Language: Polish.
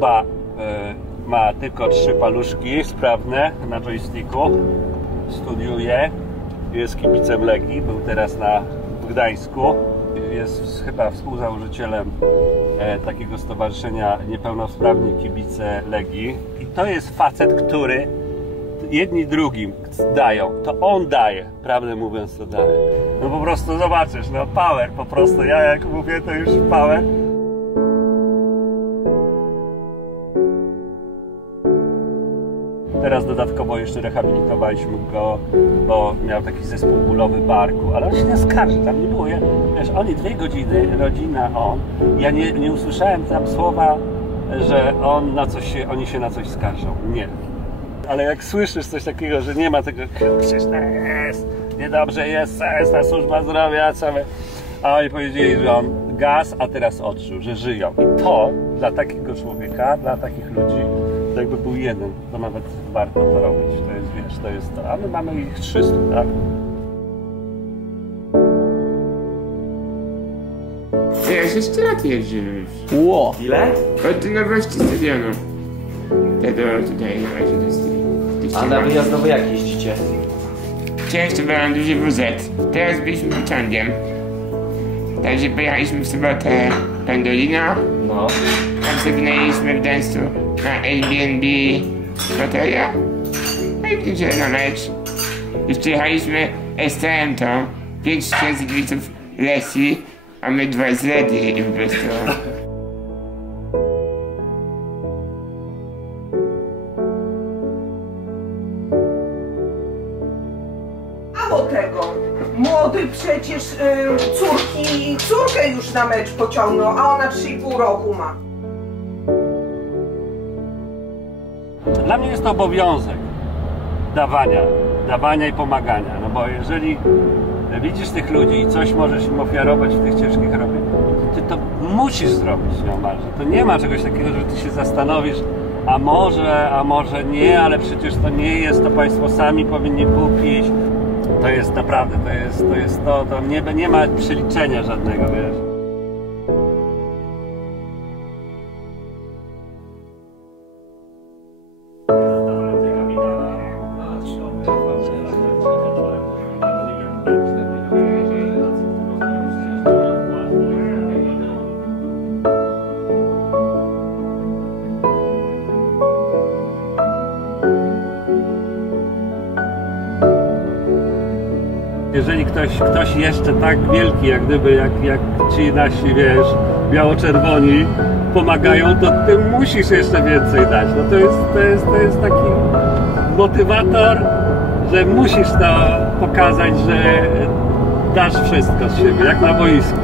Kuba y, ma tylko trzy paluszki sprawne na joysticku. Studiuje. Jest kibicem Legii. Był teraz na Gdańsku. Jest chyba współzałożycielem e, takiego stowarzyszenia Niepełnosprawni Kibice Legii. I to jest facet, który jedni drugim dają. To on daje. Prawdę mówiąc to daje. No po prostu zobaczysz, no power po prostu. Ja jak mówię to już power. Teraz dodatkowo jeszcze rehabilitowaliśmy go, bo miał taki zespół bólowy barku, ale on się nie skarży, tam nie było. Ja, wiesz, oni dwie godziny, rodzina, on. Ja nie, nie usłyszałem tam słowa, że on na coś się, oni się na coś skarżą. Nie. Ale jak słyszysz coś takiego, że nie ma tego, przecież to jest, niedobrze jest, jest ta służba zdrowia, całe. A oni powiedzieli, że on gaz, a teraz odżył, że żyją. I to dla takiego człowieka, dla takich ludzi, to jakby był jeden, to nawet warto to robić. To jest, wiesz, to jest to. A my mamy ich 300, tak? Teraz jeszcze lat jeździmy już. Ło! Ile? Od nowości stadionu. Ja do tutaj na razie do stadionu. A na wyjazdowy jak jeździcie? Często brałem duży WZ. Teraz byliśmy pociągiem. Także pojechaliśmy w sobotę Pendolino. No. Wynajęliśmy w Gdańsku na Airbnb hotela. No i na mecz. Już przyjechaliśmy STM tą 5000 kibiców Lesji, a my dwa z Ledy i po prostu... Mało tego, młody przecież y, córki, córkę już na mecz pociągnął, a ona 3,5 roku ma. Dla mnie jest to obowiązek dawania, dawania i pomagania. No bo jeżeli widzisz tych ludzi i coś możesz im ofiarować w tych ciężkich chorobach, ty to musisz zrobić nieomalże. To nie ma czegoś takiego, że ty się zastanowisz, a może, a może nie, ale przecież to nie jest, to Państwo sami powinni kupić. To jest naprawdę, to jest to, jest to, to nie, nie ma przeliczenia żadnego, wiesz. Jeżeli ktoś, ktoś jeszcze tak wielki, jak gdyby, jak, jak ci nasi, wiesz, biało-czerwoni pomagają, to ty musisz jeszcze więcej dać. No to jest, to jest, to jest taki motywator, że musisz to pokazać, że dasz wszystko z siebie, jak na boisku.